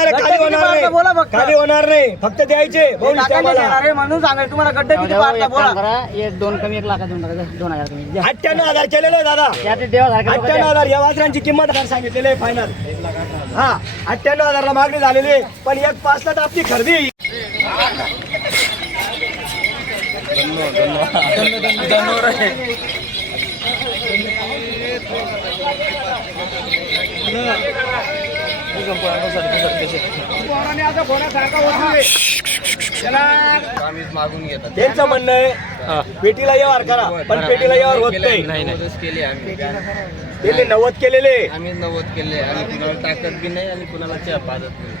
होणार आहे खाली होणार नाही. बोला फक्त. खाली होणार नाही. फक्त द्यायचे. भाऊ काकाने मला देणार आहे म्हणून सांगायचं तुम्हाला गड्डे किती पाडता एक बोला. करा. एक दोन कमी एक लाखात देऊन टाका. दोन हजार कमी. द्या. अठ्ठ्याण्णव हजार केलेले आहे दादा. सारखं लोकं अठ्ठ्याण्णव द्या. हजार या वासरांची किंमत हजार सांगितलेली आहे फायनल हा अठ्ठ्याण्णव हजारला मागणी झालेली आहे पण एक पाच लाख आपली खरेदी. त्यांचं म्हणणं आहे पेटीला व्यवहार करा पण पेटीला व्यवहार होत नाही. त्यांनी नव्वद केलेले. आम्ही नव्वद केले आणि कुणाला ताकद बी नाही आणि कुणाला चहा पाजत नाही.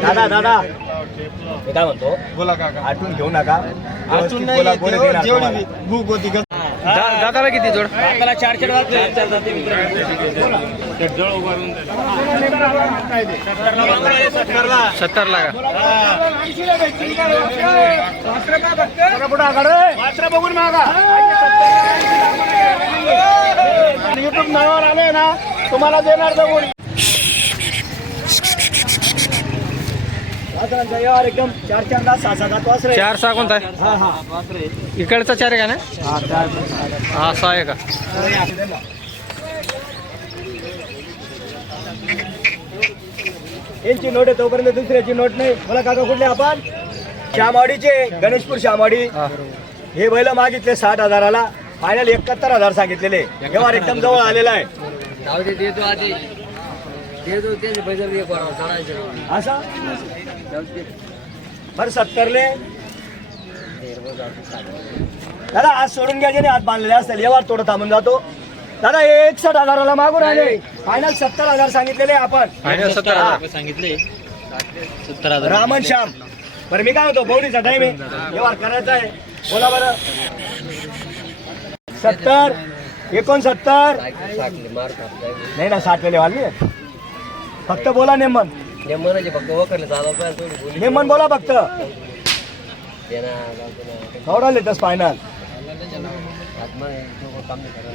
दादा दादा काय म्हणतो? बोला काका. आठवून घेऊ नका. आठवून नाही हो, दादाला किती जोड? आपल्याला चार चार जाते. चार जाते मित्र. सत्तर बघून मागा. युट्यूब नावावर आले ना तुम्हाला देणार जगून एकदम चार सहा सात वासरं आहे. चार सहा कोणता आहे? हा हा. इकडचा चार आहे का ना हा, चार. हा सहा आहे का? यांची नोट आहे तोपर्यंत दुसऱ्याची नोट नाही. मला काका कुठले आपण? श्यामवाडीचे गणेशपूर श्यामवाडी. हे. बैल मागितले साठ हजाराला. फायनल एकाहत्तर हजार सांगितलेले. व्यवहार एकदम जवळ आलेला आहे. असा? बरं सत्तरले दादा आज सोडून घ्यायचे नाही आज बांधलेले असतील. व्यवहार थोडं थांबून जातो. दादा हे एकसठ हजाराला मागून आले. फायनल सत्तर हजार सांगितलेले आपण. फायनल सत्तर हा. हजार सांगितले. सत्तर हजार. रामन श्याम. बरं मी काय होतो? बौडीचा टाइम आहे. व्यवहार करायचा आहे. बोला बरं. सत्तर. एकोणसत्तर. नाही ना साठलेले वाली फक्त बोला नेमन म्हणायचे फक्त थोडी बोली नेमन बोला फक्त. दे ना जाऊ दे ना. केवढा लेतस फायनल आत्मा आहे, डोकं काम नाही करत.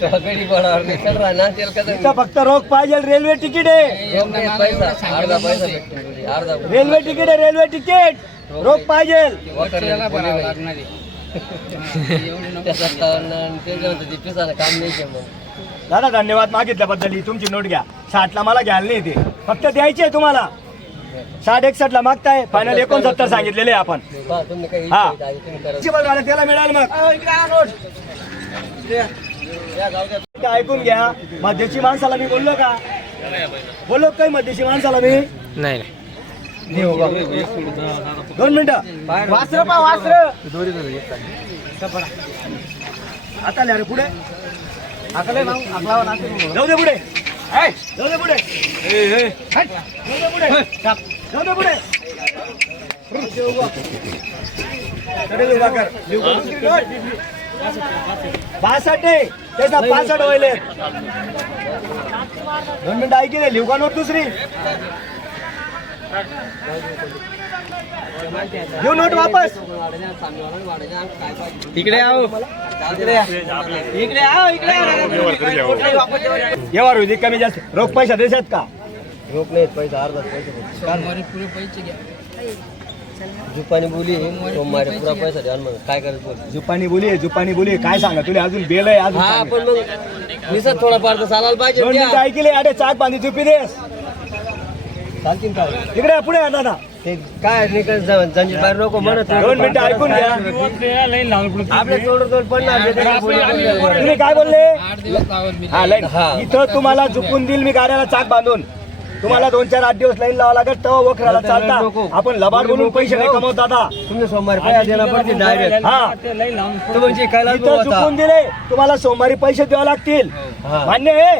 तो गडी पडावर नाही. चढ राहा ना त्याला कसं इथं फक्त रोख पाहिजे रेल्वे तिकीट आहे. रोख नाही, पैसा. अर्धा पैसा भेटतो घरी, अर्धा रेल्वे तिकीट आहे रेल्वे तिकीट. रोख पाहिजे. वखरले बोली नाही. त्या सत्तावन्न आणि ते जे होतं ते पिसानं काम नाही केलं मग. दादा धन्यवाद मागितल्याबद्दल. ही तुमची नोट घ्या. साठला मला घ्यायला नाही ते फक्त द्यायची आहे तुम्हाला. साठ एकसष्ट ला मागताय. फायनल एकोणसत्तर सांगितलेले आहे आपण. पहा, तुम्ही काही हा. त्याला मिळाल मग. ऐकून घ्या. मध्यची माणसाला मी बोललो का? बोललो काही मध्यची माणसाला मी? नाही हो. दोन मिनिटं. वासर पा वासर. आता लिहा रे पुढे आकले ना आकलावा ना जाऊ दे पुढे. जाऊ दे पुढे. जाऊ दे पुढे? बासष्ट. आहे त्याचा पासष्ट व्हायले दोन मिनिटं ऐकी रे लिहू का नोट दुसरी? घेऊ नोट वापस. इकडे आहो इकडे इकडे आ. व्यवहार होईल कमी जास्त. रोख पैसा देशात का? रोख नाही पैसा अर्धा पैसा. जुपानी बोली सोमवारी पुरा पैसा द्या. मग काय करायचं बोल. जुपानी बोली जुपानी बोली. काय सांगा तुला? अजून बेल आहे अजून हा. पण मग निसत थोडाफार तर चालायला पाहिजे ऐकले अरे चाक बांधी चुपी देस. चालतील का? इकडे पुढे दादा. ते काय नाही का नको म्हणत दोन मिनिटं ऐकून घ्या. आपले तोड तोड पडणार ते काय बोलू बोलू. तुम्ही काय बोलले? हा लाईन. हा. इथं तुम्हाला झुकून देईल मी गाड्याला चाक बांधून. तुम्हाला दोन चार आठ दिवस लाईन लावा लागत तेव्हा वखराला. चालता. आपण लबाड बोलून पैसे नाही कमवत दादा. तुम्ही सोमवारी पैसा देणार पडते डायरेक्ट हा. तो इथं आता? झुकून दिले तुम्हाला सोमवारी पैसे द्यावे लागतील. हा. मान्य आहे?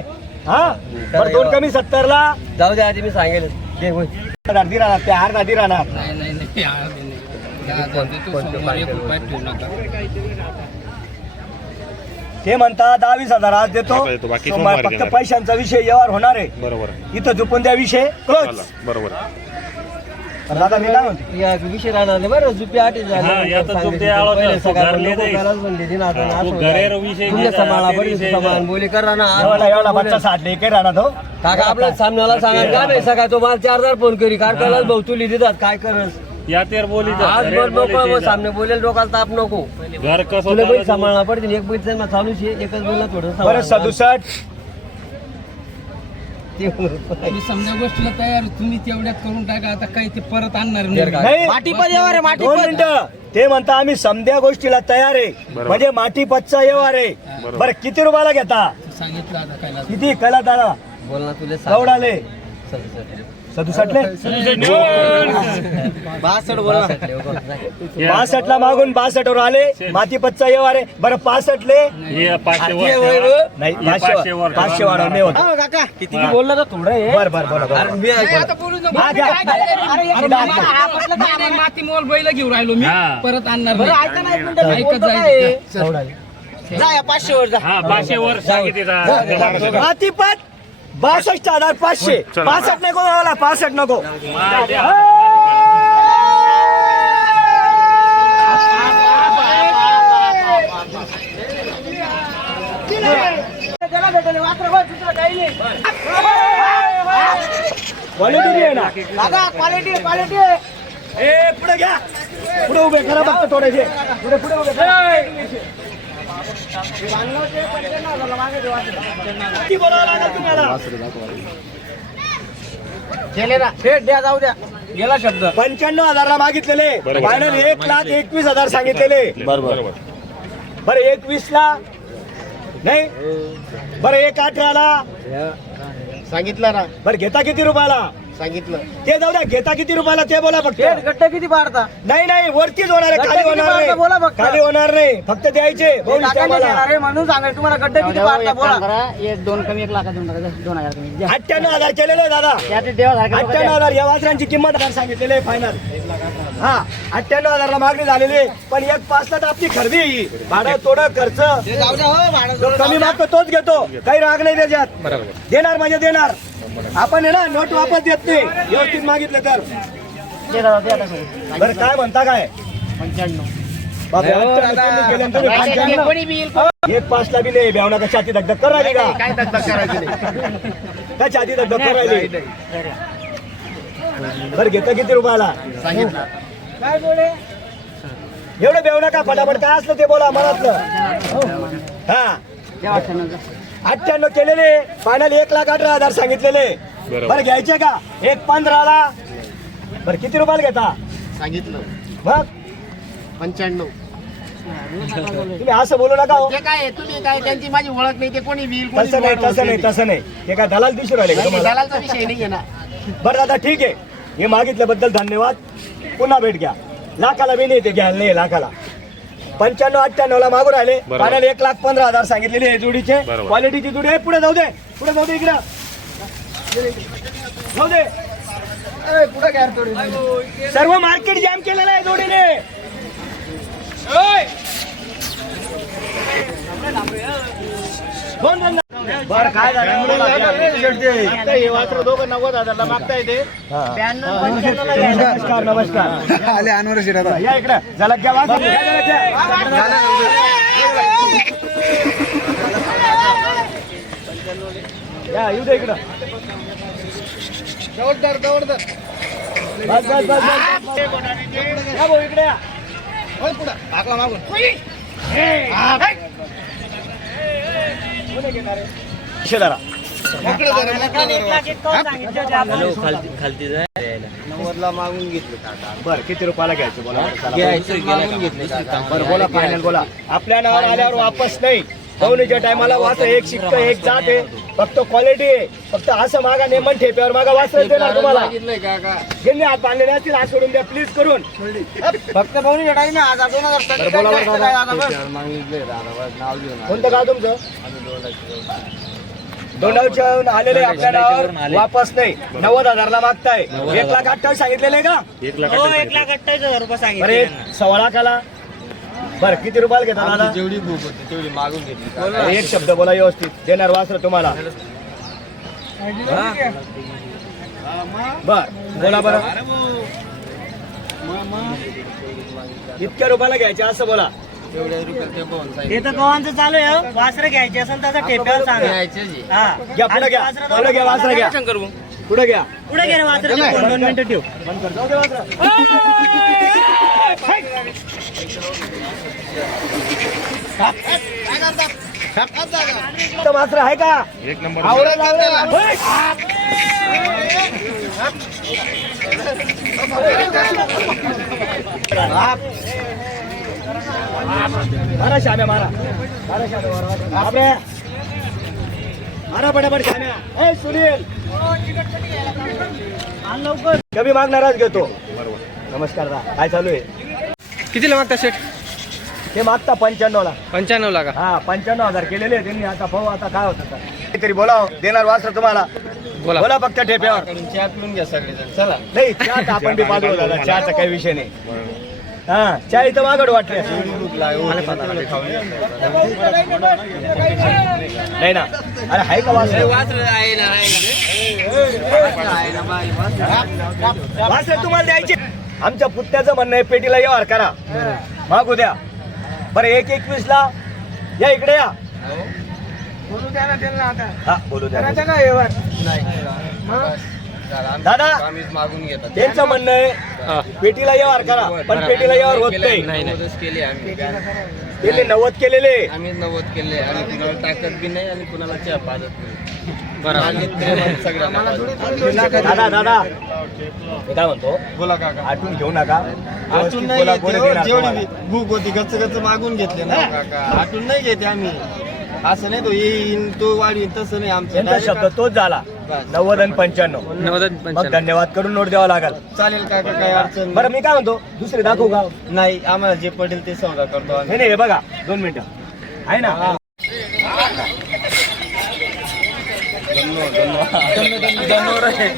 हा? बरं दोन कमी सत्तर ला जाऊ द्या आधी मी सांगेल. दे होय. अर्धी राहणार ते हार अर्धी राहणार. ते म्हणता दहा वीस हजार आज देतो. फक्त. पैशांचा विषय व्यवहार होणार आहे. बरोबर. इथं झुकून द्या विषय बरोबर. तर दादा मी काय म्हणते या विषय राहणार नाही बरं जुपी आठ हा, याचं जुपी आळं पहिले तो सकाळ घरले नको नाही. करायलाच म्हणले ते ना आता हा, असं तो होतं. घरेर विषय तुमच्या घ्यायचा, समाला ते बरी विषय समान बोली करा ना आज एवढा एवढा बच्चा साठले काय राहणार हो काका आपल्या सामन्याला सांगा का नाही सकाळ तो मला चार हजार फोन करी कारकालाच भाऊ तुली देतात काय करस? या तेर बोली आज बर नको सामने बोलेल डोकाला ताप नको. घर कसं तुला बैल चालायचं? सांभाळणार पडते एक बैल त्यांना चालूच आहे एकच बोलला थोडं बरं सदुसष्ट. मी समजा गोष्टीला तयार तुम्ही तेवढ्यात करून टाका. आता काही ते परत आणणार नाही. नाही माटीपत येणार आहे माटी दोन मिनिटं. ते म्हणता आम्ही समध्या गोष्टीला तयार आहे. म्हणजे माटी पच्चा व्यवहार आहे. बरं किती रुपयाला घेता? सांगितलं आता काय. किती? कला दादा. बोल ना तुला कवडाले. सदुसष्टले बासष्ट बोला. बासष्ट ला मागून बासष्ट वर. आले माती पच्चा व्यवहार आहे बरं पासष्ट ले हे पाचशे हे वर नाही हे पाचशे वर- वर. वाढवणे होत. हो, काका किती बोललं तर थोडं आहे बर बर बोला. हा. नाही, नाही, माती मोल बैल घेऊन राहिलो मी. हा. परत आणणार बरं नाही. ऐकत बोलतो जायचं. काय आहे? कवडाले. जा या पाचशे वर जा. हा पाचशे वर सांगितलं माती पत बासष्ट हजार पाचशे. पासष्ट नको मला पासष्ट नको. क्वालिटी आहे ना दादा क्वालिटी क्वालिटी ए पुढे घ्या. पुढे उभे करा फक्त थोडेसे. पुढे पुढे उभे जाऊ द्या. गेला शब्द. पंच्याण्णव हजारला मागितलेले. फायनल एक लाख एकवीस हजार सांगितलेले. बरं एकवीस ला नाही? बरं एक अठराला सांगितलं ना. बरं घेता किती रुपयाला? सांगितलं. ते जाऊ द्या घेता किती रुपयाला ते बोला फक्त. गट्ट किती पाडता? नाही नाही वरतीच होणार आहे खाली होणार पाडता? बोला नाही फक्त. खाली होणार नाही. फक्त द्यायचे म्हणून तुम्हाला गड्डे किती पाडता बोला. एक दोन कमी एक लाख दोन हजार कमी. अठ्ठ्याण्णव हजार केलेले आहे दादा. अठ्ठ्याण्णव हजार या वासरांची किंमत हजार सांगितलेली आहे फायनल हा अठ्ठ्याण्णव हजारला मागणी झालेली पण एक पाचला तर आपली खरेदी ही. भाडं तोडं खर्च. हो कमी मागतो तोच घेतो. काही राग नाही त्याच्यात. देणार म्हणजे देणार. आपण आहे ना नोट वापस देत नाही. व्यवस्थित मागितलं तर. बरं काय म्हणता काय? पंच्याण्णव? एक पाचला बी नाही बेवणाचा छाती धगधग कर राहिली का? काय छाती धगधग कर राहिली बरं घेतं किती रुपयाला? काय बोले? एवढं बेव नका फटाफट? काय असलं ते बोला मनातलं. हा. अठ्ठ्याण्णव केलेले फायनल एक लाख अठरा हजार सांगितलेले. बरं घ्यायचे का? एक पंधराला बरं किती रुपयाला घेता? सांगितलं. मग? पंच्याण्णव. तुम्ही असं बोलू नका हो. ते काय तुम्ही काय त्यांची माझी ओळख नाही ते कोणी व्हील कोणी तसं नाही तसं नाही तसं नाही. ते काय दलाल दिसू राहिले का तुम्हाला? दलालचा विषय नाही आहे ना. बरं दादा ठीक आहे. हे मागितल्याबद्दल धन्यवाद. पुन्हा भेट घ्या. लाखाला बी नाही ते घ्यायला नाही लाखाला. पंच्याण्णव अठ्ठ्याण्णव ला मागून राहिले. फायनल एक लाख पंधरा हजार सांगितलेले आहे जोडीचे. क्वालिटीची जोडी आहे. पुढे जाऊ दे. पुढे जाऊ दे इकडं. जाऊ दे. सर्व मार्केट जॅम केलेलं आहे जोडीने. बरं काय झालं? हे दोघं नव्वद हजारला मागता येते नमस्कार नमस्कार या इकडे. झाला घ्या. या येऊ दे इकडं. जवळदार जवळदार. बस बस बस बस. या भाऊ इकडे मागून. शेजारा खालती जाय नव्वदला मागून घेतलं बरं किती रुपयाला घ्यायचं? बोला बरं, चला. घ्यायचं मागून घेतले बरं बोला फायनल बोला. आपल्या नावावर आल्यावर वापस नाही. पवनीच्या टायमाला वाच एक शिक्क एक जात आहे. फक्त क्वालिटी आहे. फक्त असं मागा नेमन ठेप्यावर मागा वाचत देणार तुम्हाला. ज्यांनी हात बांधलेले असतील हात सोडून द्या प्लीज करून. फक्त पाहुणे भेटाय ना हजार दोन हजार बरं, बोला कोणतं गाव तुमचं? आलेले आपल्या नावावर वापस नाही. नव्वद हजारला मागताय. एक लाख अठ्ठावीस सांगितलेले का? एक सव्वा लाखाला बरं किती रुपयाला घेता दादा? जेवढी भूक होती तेवढी मागून घेतली. बरं, एक शब्द बोला व्यवस्थित. देणार वासर तुम्हाला. बर बोला बरं. इतक्या रुपयाला घ्यायचे असं बोला. गव्हांचं चालू आहे वासरं घ्यायचे असेल तर ठेप्यावर सांगा. घ्यायचे जी. हा. घ्या पुढे घ्या. पुढे घ्या वासरा घ्या. पुढे घ्या. पुढे घे रे वासरं दोन दोन मिनिटं ठेव. बंद कर. जाऊ दे वासरा. इथं वासरा आहे का? एक नंबर. मारा श्याम्या मारा. मारा श्याम्या मारा. बापरे. मारा पटापट श्याम्या. ए सुनील. लवकर. कमी मागणाराच घेतो. नमस्कार दा. काय चालू आहे? कितीला मागता शेट ते मागता पंच्याण्णव ला पंच्याण्णव लागा हा पंच्याण्णव हजार केलेले आहे त्यांनी. आता पाहू आता काय होतं तर. काहीतरी बोला देणार वासर तुम्हाला. बोला. बोला फक्त ठेप्यावर. चहा पिऊन घ्या सगळेजण. चला. नाही चहा आपण बी पाहतो दादा चहाचा काही विषय नाही. हा चहा इथं मागड वाटले. नाही ना. अरे आहे का. वासर? तुम्हाला द्यायचे. आमच्या पुत्याचं म्हणणं आहे पेटीला व्यवहार करा. मागू द्या. बरं एक एकवीस ला. या इकडे या. बोलू द्या ना त्यांना आता. हा बोलू द्या. काय व्यवहार? दादा. आम्हीच मागून घेतात त्यांचं म्हणणं आहे हा. पेटीला व्यवहार करा पण पेटीला व्यवहार होत नाही. केले आम्ही. नव्वद केलेले. आम्ही नव्वद केले आणि कुणाला ताकद बी नाही आणि कुणाला चहा पाजत नाही. दादा दादा मी काय म्हणतो? बोला काका. आठवून घेऊ नका. व्यवस्थित नाही हो, जेवढी भूक होती गच्च गच्च मागून घेतले ना काका. आठवून नाही घेते आम्ही. असं नाही तो येईन तो वाढीन तसं नाही आमचं. यांचा शब्द तोच झाला. बस. नव्वद आणि पंच्याण्णव. नव्वद मग पंच्याण्णव धन्यवाद करून नोट द्यावा लागेल. चालेल काका काही अडचण बरं मी काय म्हणतो? दुसरी दाखवू का? नाही आम्हाला जे पडेल ते सौदा करतो आम्ही. नाही नाही हे बघा दोन मिनिटं. आहे ना? जनावर आहे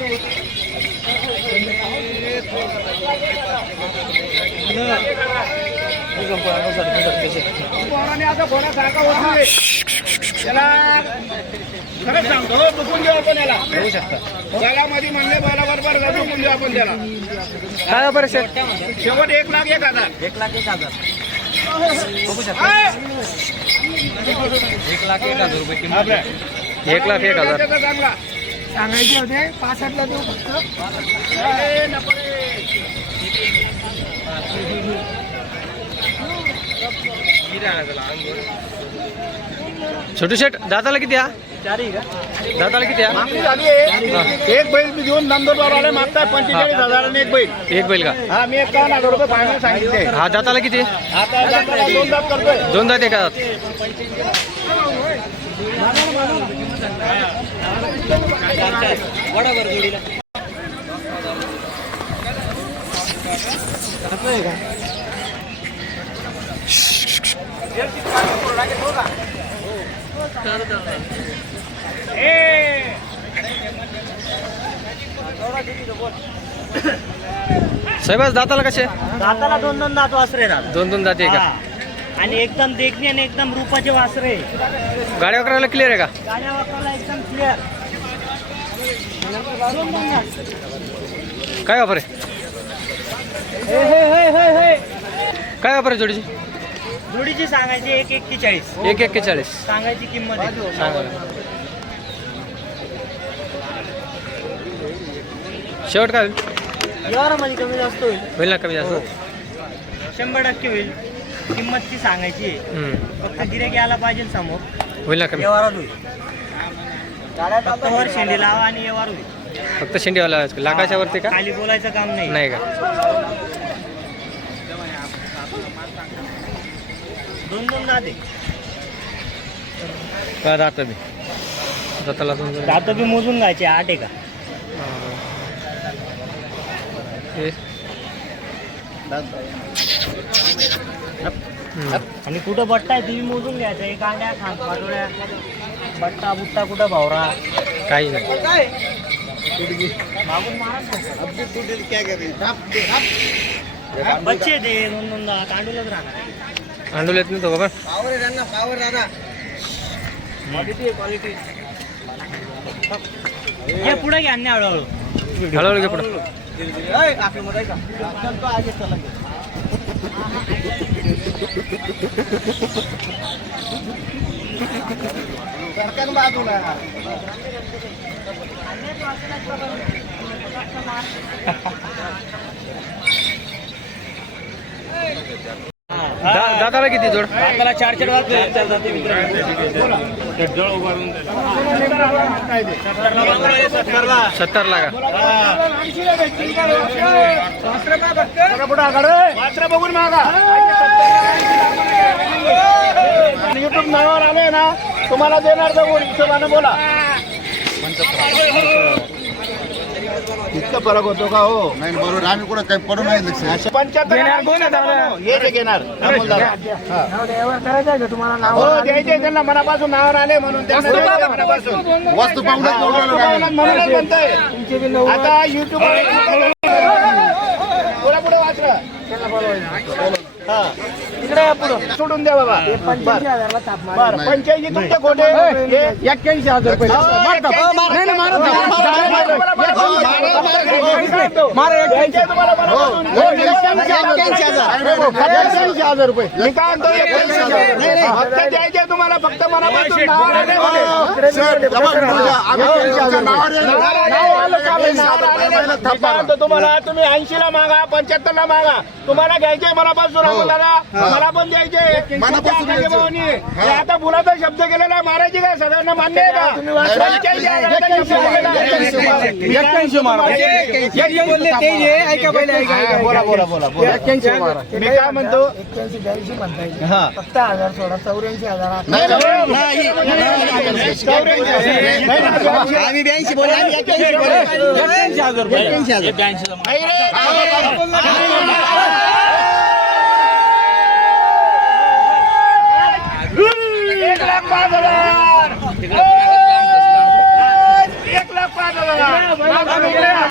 खरंच सांगतो हो, देऊ आपण याला होऊ शकता बैलामध्ये म्हणले बैला बरोबर जा, देऊ आपण त्याला काय बरं शेट शेवट एक लाख एक हजार एक लाख एक हजार बघू शकता एक लाख एक हजार रुपये किंमत एक लाख एक हजार चांगला सांगायचे होते पासष्टला देऊ फक्त छोटू शेट दादाला किती हा? दादाला किती हा? मागणी झाली आहे. एक बैल मी देऊन नंदुरबार आले मागताय पंचेचाळीस हजाराने एक बैल. एक बैल का? हा मी एकावन्न हजार रुपये फायनल सांगितले. हा दाताला किती? आता दोन दात करतोय. दोन दात एका दात. साहेब आज दाताला कसे? दाताला दोन दोन दात वासरे दात. दोन दोन दाते का? आणि एकदम देखणी आणि एकदम रूपाचे वासरे. गाड्या वगैरे क्लिअर आहे का? गाड्या वापरायला एकदम क्लिअर काय वापर आहे? हे, हे, हे, हे, हे. काय वापर आहे जोडीची? जोडीची सांगायची एक एक्केचाळीस. एक एक्केचाळीस. सांगायची किंमत आहे. सांगा. शेवट काय होईल? व्यवहारामध्ये कमी जास्त होईल. होईल ना कमी जास्त. शंभर टक्के होईल. किंमत ती सांगायची आहे. हम्म. फक्त गिरेक यायला पाहिजे समोर. होईल ना कमी. व्यवहारात होईल. फक्त वर शेंडी लावा आणि व्यवहार होईल. फक्त शेंडीवाला लाखाच्या वरती का? खाली बोलायचं काम नाही. नाही का? दोन दोन दाते का दात बी? दाताला दोन दोन दात बी मोजून घ्यायचे आठ आहे का हे. आणि कुठं बट्टा आहे ते बी मोजून घ्यायचं. एक अंड्या खांद पाटोळ्या. बट्टा बुट्टा कुठं भावरा? काही नाही. मागून मारा. बच्चे दे दोन दोन दात आंडूलच राहणार. अंडूल येत नाही तो बाबा पावर आहे त्यांना पावर दादा. क्वालिटी क्वालिटी हे पुढे घ्या आणि हळूहळू. हळूहळू घे पुढं. बाजूला. दा- दाताला किती जोड? आपल्याला चार चार जाते सत्तर लागा बघून मागा. युट्यूब नावावर आले ना तुम्हाला देणार बघून हिशोबाने बोला. इतका फरक होतो का हो? नाही बरोबर. आम्ही कुठं काही पडू नाही लक्ष पंच्याहत्तर हे जे घेणार. दादा. हो. द्यायचे त्यांना मनापासून नावावर आले म्हणून त्यांना द्यायचे मनापासून. वस्तू पाहूनच बोलवलं आम्ही. म्हणूनच म्हणतोय. आता युट्यूब पुढे पुढे वाचलं. हा. सोडून द्या बाबा बर पंच्याऐंशी तुमचे खोटे एक्क्याऐंशी हजार रुपये हजार रुपये मी काय म्हणतो एक्क्याऐंशी हजार फक्त द्यायचे तुम्हाला फक्त म्हणे. नाव आलं का? नाव आलं नाही. मी काय म्हणतो तुम्हाला तुम्ही ऐंशी ला मागा पंच्याहत्तर ला मागा तुम्हाला घ्यायचे मनापासून राहुल दादा मला पण द्यायचे मनापासून तुमच्या द्यायचे. भावानी. हे आता मुलाचा शब्द केलेला आहे, मारायची का सगळ्यांना मान्य आहे का शब्द केलेला आहे. काय बोला बोला बोला बोला मी काय म्हणतो हा फक्त हजार सोळा चौऱ्याऐंशी हजार नाही, नाही. आम्ही ब्याऐंशी बोला आम्ही एक्क्याऐंशी बोला. एक्क्याऐंशी हजार. नाही रे. लाख पाच हजार एक लाख पाच हजार.